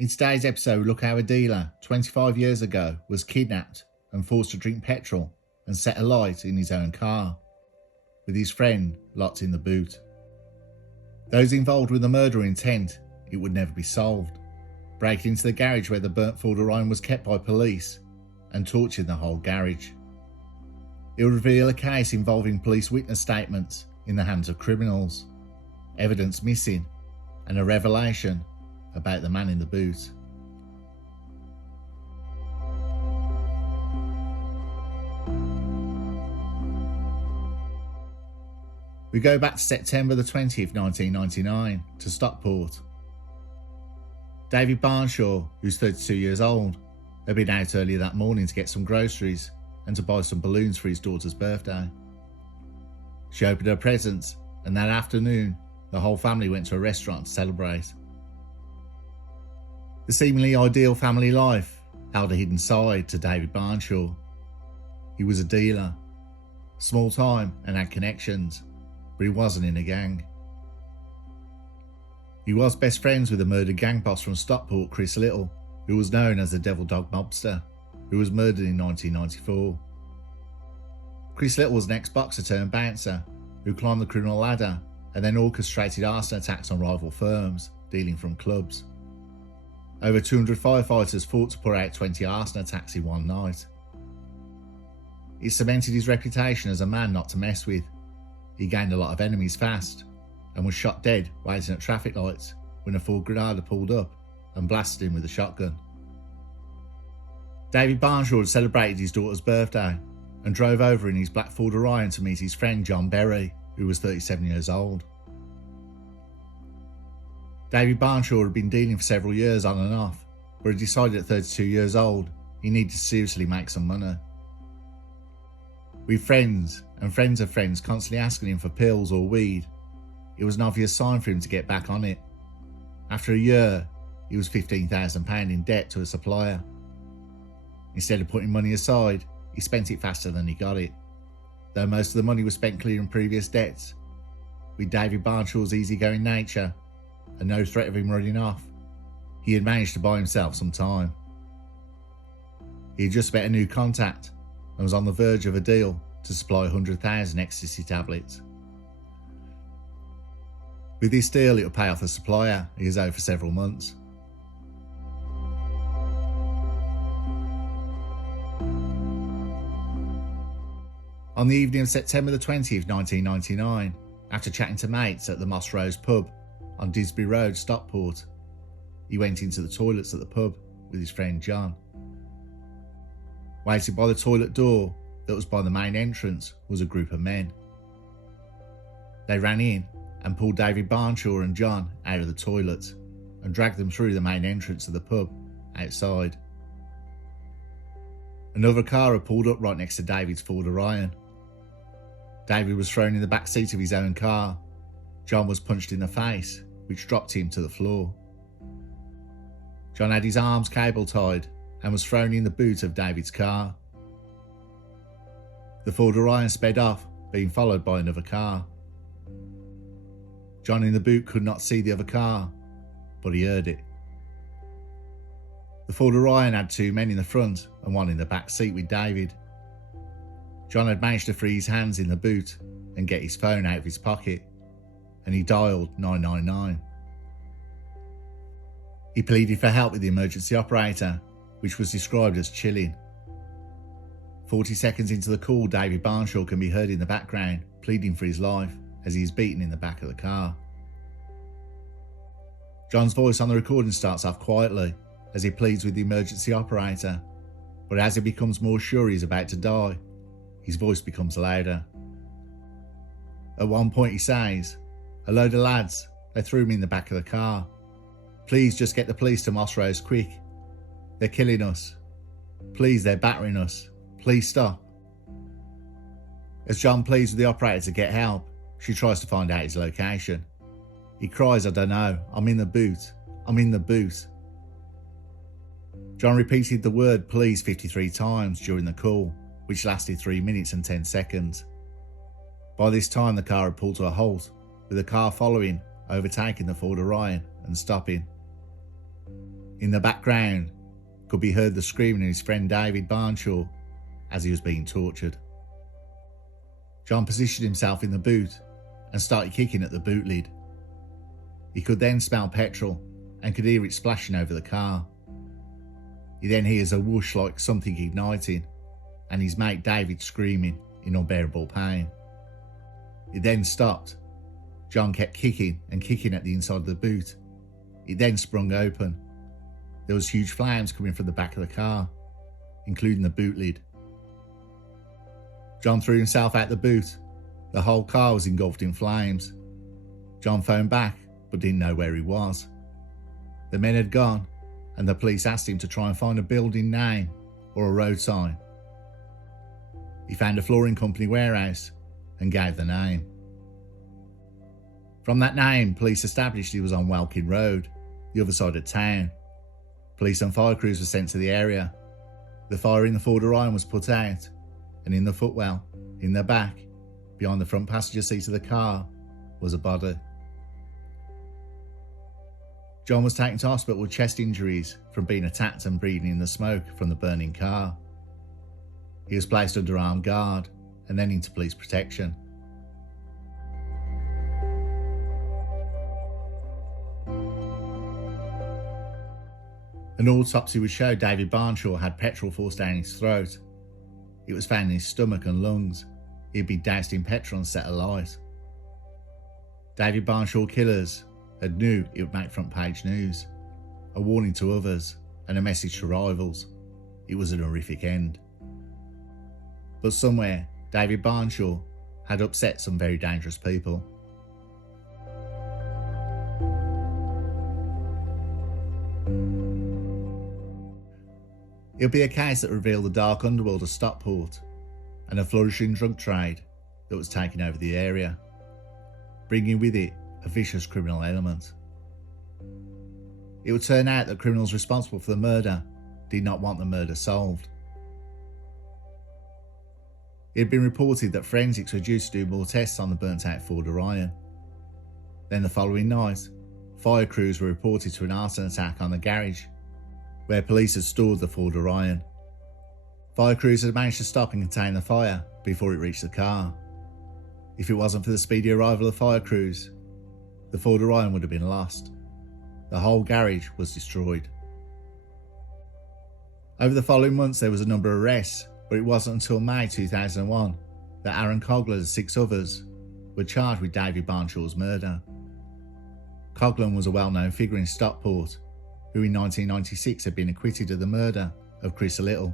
In today's episode, we look how a dealer 25 years ago was kidnapped and forced to drink petrol and set alight in his own car, with his friend locked in the boot. Those involved with the murder intent, it would never be solved, breaking into the garage where the burnt Ford Orion was kept by police and torching the whole garage. It would reveal a case involving police witness statements in the hands of criminals, evidence missing, and a revelation about the man in the boot. We go back to September the 20th, 1999, to Stockport. David Barnshaw, who's 32 years old, had been out earlier that morning to get some groceries and to buy some balloons for his daughter's birthday. She opened her presents, and that afternoon, the whole family went to a restaurant to celebrate. The seemingly ideal family life held a hidden side to David Barnshaw. He was a dealer, small time and had connections, but he wasn't in a gang. He was best friends with the murdered gang boss from Stockport, Chris Little, who was known as the Devil Dog Mobster, who was murdered in 1994. Chris Little was an ex-boxer turned bouncer who climbed the criminal ladder and then orchestrated arson attacks on rival firms, dealing from clubs. Over 200 firefighters fought to put out 20 arson attacks in one night. It cemented his reputation as a man not to mess with. He gained a lot of enemies fast and was shot dead waiting at traffic lights when a Ford Granada pulled up and blasted him with a shotgun. David Barnshaw had celebrated his daughter's birthday and drove over in his black Ford Orion to meet his friend John Berry, who was 37 years old. David Barnshaw had been dealing for several years on and off, but had decided at 32 years old he needed to seriously make some money. With friends and friends of friends constantly asking him for pills or weed, it was an obvious sign for him to get back on it. After a year, he was £15,000 in debt to a supplier. Instead of putting money aside, he spent it faster than he got it, though most of the money was spent clearing previous debts. With David Barnshaw's easygoing nature and no threat of him running off, he had managed to buy himself some time. He had just met a new contact and was on the verge of a deal to supply 100,000 ecstasy tablets. With this deal, it would pay off the supplier he has owed for several months. On the evening of September the 20th, 1999, after chatting to mates at the Moss Rose pub on Disbury Road, Stockport, he went into the toilets at the pub with his friend John. Waiting by the toilet door that was by the main entrance was a group of men. They ran in and pulled David Barnshaw and John out of the toilet and dragged them through the main entrance of the pub outside. Another car had pulled up right next to David's Ford Orion. David was thrown in the back seat of his own car. John was punched in the face, which dropped him to the floor. John had his arms cable tied and was thrown in the boot of David's car. The Ford Orion sped off, being followed by another car. John in the boot could not see the other car, but he heard it. The Ford Orion had two men in the front and one in the back seat with David. John had managed to free his hands in the boot and get his phone out of his pocket, and he dialed 999. He pleaded for help with the emergency operator, which was described as chilling. 40 seconds into the call, David Barnshaw can be heard in the background pleading for his life as he is beaten in the back of the car. John's voice on the recording starts off quietly as he pleads with the emergency operator, but as he becomes more sure he's about to die, his voice becomes louder. At one point he says, "A load of lads, they threw me in the back of the car. Please just get the police to Moss Rose quick. They're killing us. Please, they're battering us. Please stop." As John pleads with the operator to get help, she tries to find out his location. He cries, "I don't know, I'm in the boot. I'm in the boot." John repeated the word please 53 times during the call, which lasted 3 minutes and 10 seconds. By this time the car had pulled to a halt, with the car following, overtaking the Ford Orion and stopping. In the background could be heard the screaming of his friend David Barnshaw as he was being tortured. John positioned himself in the boot and started kicking at the boot lid. He could then smell petrol and could hear it splashing over the car. He then hears a whoosh like something igniting and his mate David screaming in unbearable pain. It then stopped. John kept kicking and kicking at the inside of the boot. It then sprung open. There was huge flames coming from the back of the car, including the boot lid. John threw himself out the boot. The whole car was engulfed in flames. John phoned back but didn't know where he was. The men had gone and the police asked him to try and find a building name or a road sign. He found a flooring company warehouse and gave the name. From that name, police established he was on Welkin Road, the other side of town. Police and fire crews were sent to the area. The fire in the Ford Orion was put out, and in the footwell, in the back, behind the front passenger seat of the car, was a body. John was taken to hospital with chest injuries from being attacked and breathing in the smoke from the burning car. He was placed under armed guard and then into police protection. An autopsy would show David Barnshaw had petrol forced down his throat. It was found in his stomach and lungs. He had been doused in petrol and set alight. David Barnshaw killers had knew it would make front page news, a warning to others and a message to rivals. It was an horrific end. But somewhere, David Barnshaw had upset some very dangerous people. It'll be a case that revealed the dark underworld of Stockport and a flourishing drug trade that was taking over the area, bringing with it a vicious criminal element. It would turn out that criminals responsible for the murder did not want the murder solved. It had been reported that forensics were due to do more tests on the burnt-out Ford Orion. Then the following night, fire crews were reported to an arson attack on the garage where police had stored the Ford Orion. Fire crews had managed to stop and contain the fire before it reached the car. If it wasn't for the speedy arrival of fire crews, the Ford Orion would have been lost. The whole garage was destroyed. Over the following months there was a number of arrests, but it wasn't until May 2001 that Aaron Coughlin and 6 others were charged with David Barnshaw's murder. Coughlin was a well-known figure in Stockport, who in 1996 had been acquitted of the murder of Chris Little,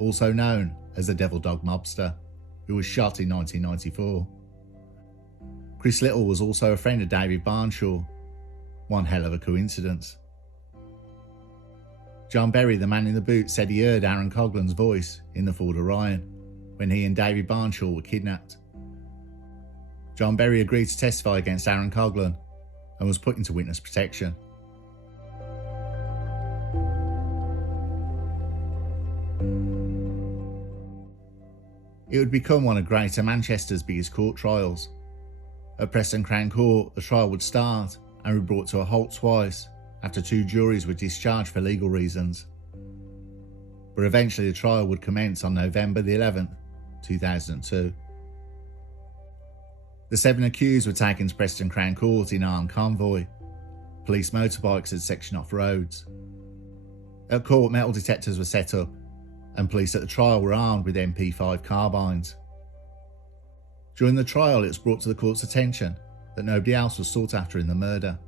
also known as the Devil Dog Mobster, who was shot in 1994. Chris Little was also a friend of David Barnshaw. One hell of a coincidence. John Berry, the man in the boot, said he heard Aaron Coughlin's voice in the Ford Orion when he and David Barnshaw were kidnapped. John Berry agreed to testify against Aaron Coughlin and was put into witness protection. It would become one of Greater Manchester's biggest court trials. At Preston Crown Court, the trial would start and be brought to a halt twice after 2 juries were discharged for legal reasons. But eventually the trial would commence on November the 11th, 2002. The 7 accused were taken to Preston Crown Court in armed convoy. Police motorbikes had sectioned off roads. At court, metal detectors were set up, and police at the trial were armed with MP5 carbines. During the trial, it was brought to the court's attention that nobody else was sought after in the murder.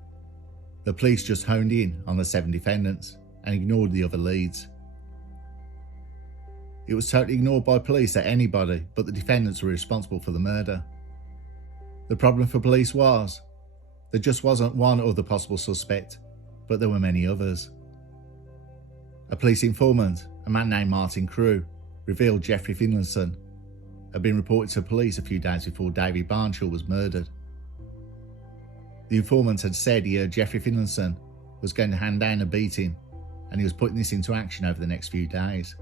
The police just honed in on the 7 defendants and ignored the other leads. It was totally ignored by police that anybody but the defendants were responsible for the murder. The problem for police was there just wasn't one other possible suspect, but there were many others. A police informant, a man named Martin Crew, revealed Jeffrey Finlayson had been reported to police a few days before David Barnshaw was murdered. The informant had said he heard Jeffrey Finlayson was going to hand down a beating, and he was putting this into action over the next few days.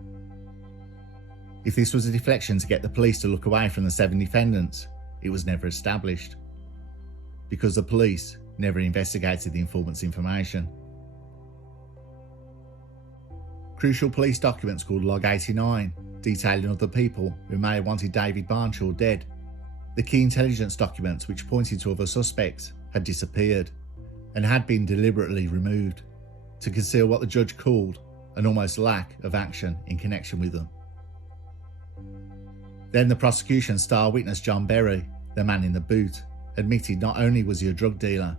If this was a deflection to get the police to look away from the 7 defendants, it was never established, because the police never investigated the informant's information. Crucial police documents called Log 89, detailing other people who may have wanted David Barnshaw dead. The key intelligence documents which pointed to other suspects had disappeared and had been deliberately removed to conceal what the judge called an almost lack of action in connection with them. Then the prosecution's star witness John Berry, the man in the boot, admitted not only was he a drug dealer,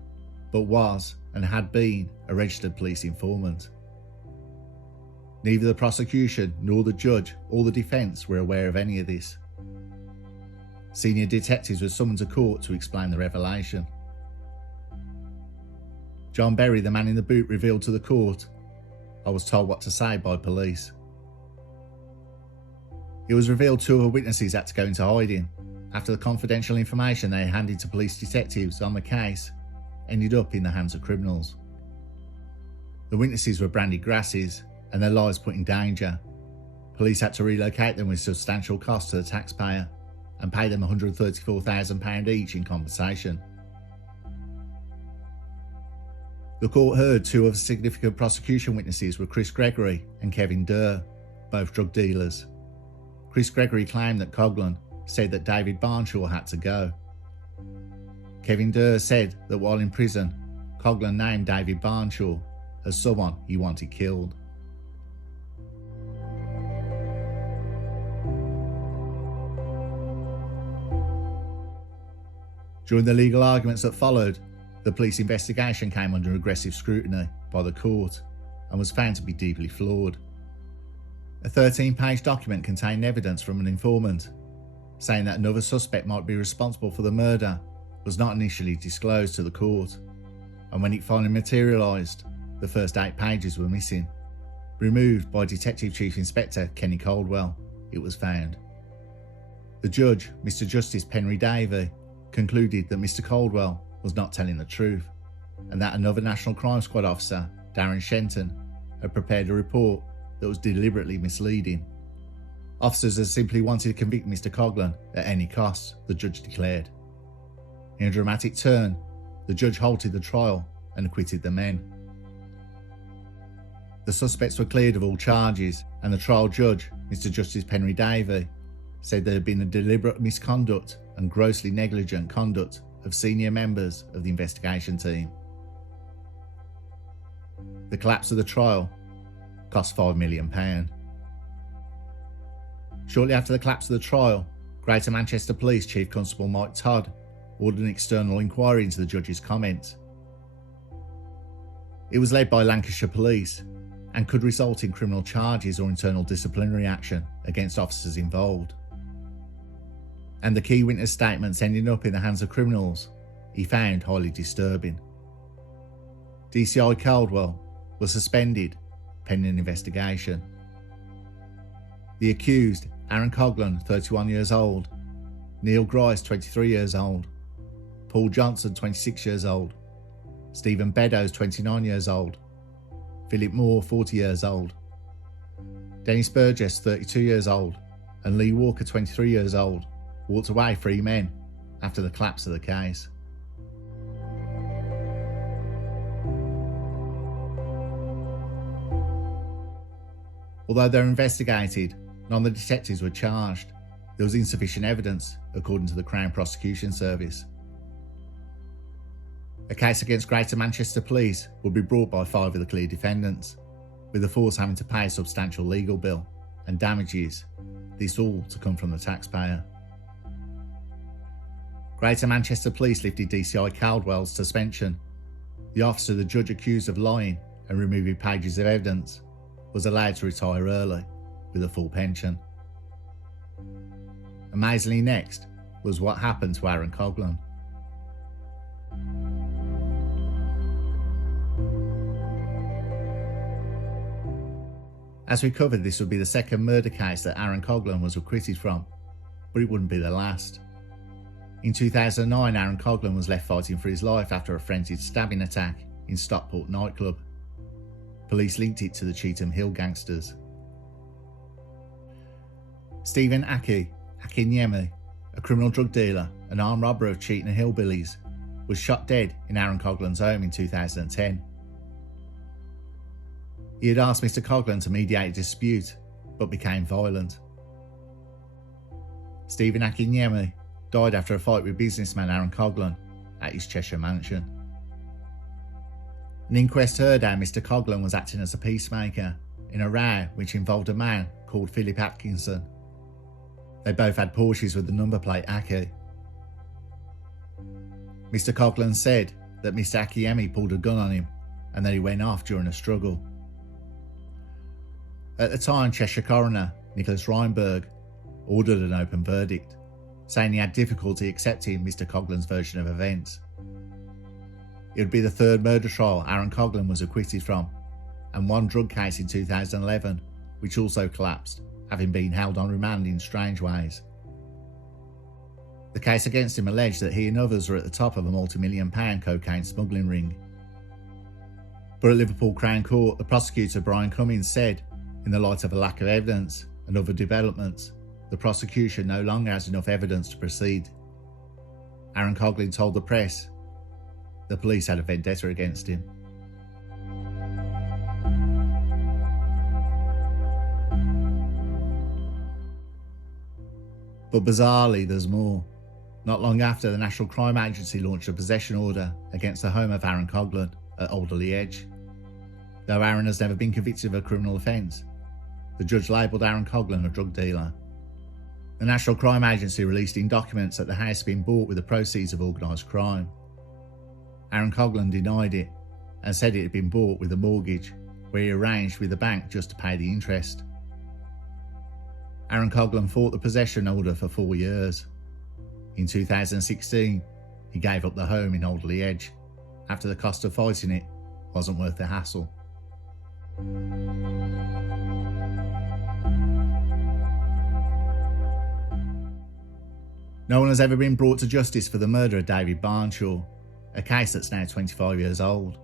but was and had been a registered police informant. Neither the prosecution nor the judge or the defence were aware of any of this. Senior detectives were summoned to court to explain the revelation. John Berry, the man in the boot, revealed to the court, "I was told what to say by police." It was revealed two other witnesses had to go into hiding after the confidential information they handed to police detectives on the case ended up in the hands of criminals. The witnesses were branded grasses and their lives put in danger. Police had to relocate them with substantial costs to the taxpayer and pay them £134,000 each in compensation. The court heard two other significant prosecution witnesses were Chris Gregory and Kevin Durr, both drug dealers. Chris Gregory claimed that Coughlin said that David Barnshaw had to go. Kevin Durr said that while in prison, Coughlin named David Barnshaw as someone he wanted killed. During the legal arguments that followed, the police investigation came under aggressive scrutiny by the court and was found to be deeply flawed. A 13-page document contained evidence from an informant saying that another suspect might be responsible for the murder was not initially disclosed to the court, and when it finally materialised, the first 8 pages were missing. Removed by Detective Chief Inspector Kenny Caldwell, it was found. The judge, Mr Justice Penry Davey, concluded that Mr Caldwell was not telling the truth, and that another National Crime Squad officer, Darren Shenton, had prepared a report that was deliberately misleading. Officers had simply wanted to convict Mr Coughlin at any cost, the judge declared. In a dramatic turn, the judge halted the trial and acquitted the men. The suspects were cleared of all charges, and the trial judge, Mr Justice Penry Davey, said there had been a deliberate misconduct and grossly negligent conduct of senior members of the investigation team. The collapse of the trial cost £5 million. Shortly after the collapse of the trial, Greater Manchester Police Chief Constable Mike Todd ordered an external inquiry into the judge's comments. It was led by Lancashire Police and could result in criminal charges or internal disciplinary action against officers involved. And the key witness statements ending up in the hands of criminals he found highly disturbing. DCI Caldwell was suspended pending an investigation. The accused, Aaron Coughlin, 31 years old, Neil Grice, 23 years old, Paul Johnson, 26 years old, Stephen Beddoes, 29 years old, Philip Moore, 40 years old, Dennis Burgess, 32 years old, and Lee Walker, 23 years old, walked away free men after the collapse of the case. Although they were investigated, none of the detectives were charged. There was insufficient evidence, according to the Crown Prosecution Service. A case against Greater Manchester Police would be brought by 5 of the clear defendants, with the force having to pay a substantial legal bill and damages, this all to come from the taxpayer. Greater Manchester Police lifted DCI Caldwell's suspension. The officer the judge accused of lying and removing pages of evidence was allowed to retire early with a full pension. Amazingly next was what happened to Aaron Coughlin. As we covered, this would be the second murder case that Aaron Coughlin was acquitted from, but it wouldn't be the last. In 2009, Aaron Coughlin was left fighting for his life after a frenzied stabbing attack in Stockport nightclub. Police linked it to the Cheetham Hill gangsters. Stephen Akinyemi, a criminal drug dealer and armed robber of Cheetham Hillbillies, was shot dead in Aaron Coughlin's home in 2010. He had asked Mr. Coghlan to mediate a dispute, but became violent. Stephen Akinyemi died after a fight with businessman Aaron Coghlan at his Cheshire mansion. An inquest heard how Mr. Coghlan was acting as a peacemaker in a row which involved a man called Philip Atkinson. They both had Porsches with the number plate Aki. Mr. Coghlan said that Mr. Akinyemi pulled a gun on him and that he went off during a struggle. At the time, Cheshire coroner Nicholas Reinberg ordered an open verdict, saying he had difficulty accepting Mr. Coghlan's version of events. It would be the third murder trial Aaron Coghlan was acquitted from, and one drug case in 2011, which also collapsed, having been held on remand in strange ways. The case against him alleged that he and others were at the top of a multi-million-pound cocaine smuggling ring. But at Liverpool Crown Court, the prosecutor Brian Cummins said, in the light of a lack of evidence and other developments, the prosecution no longer has enough evidence to proceed. Aaron Coghlan told the press the police had a vendetta against him. But bizarrely, there's more. Not long after, the National Crime Agency launched a possession order against the home of Aaron Coghlan at Alderley Edge. Though Aaron has never been convicted of a criminal offence, the judge labelled Aaron Coghlan a drug dealer. The National Crime Agency released in documents that the house had been bought with the proceeds of organised crime. Aaron Coghlan denied it and said it had been bought with a mortgage, where he arranged with the bank just to pay the interest. Aaron Coghlan fought the possession order for 4 years. In 2016, he gave up the home in Alderley Edge after the cost of fighting it wasn't worth the hassle. No one has ever been brought to justice for the murder of David Barnshaw, a case that's now 25 years old.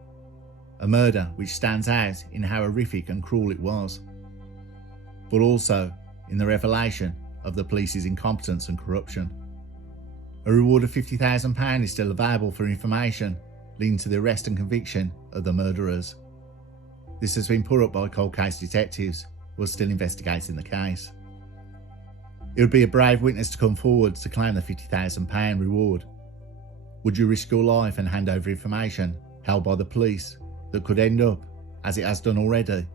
A murder which stands out in how horrific and cruel it was, but also in the revelation of the police's incompetence and corruption. A reward of £50,000 is still available for information leading to the arrest and conviction of the murderers. This has been put up by cold case detectives who are still investigating the case. It would be a brave witness to come forward to claim the £50,000 reward. Would you risk your life and hand over information held by the police that could end up, as it has done already,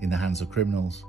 in the hands of criminals?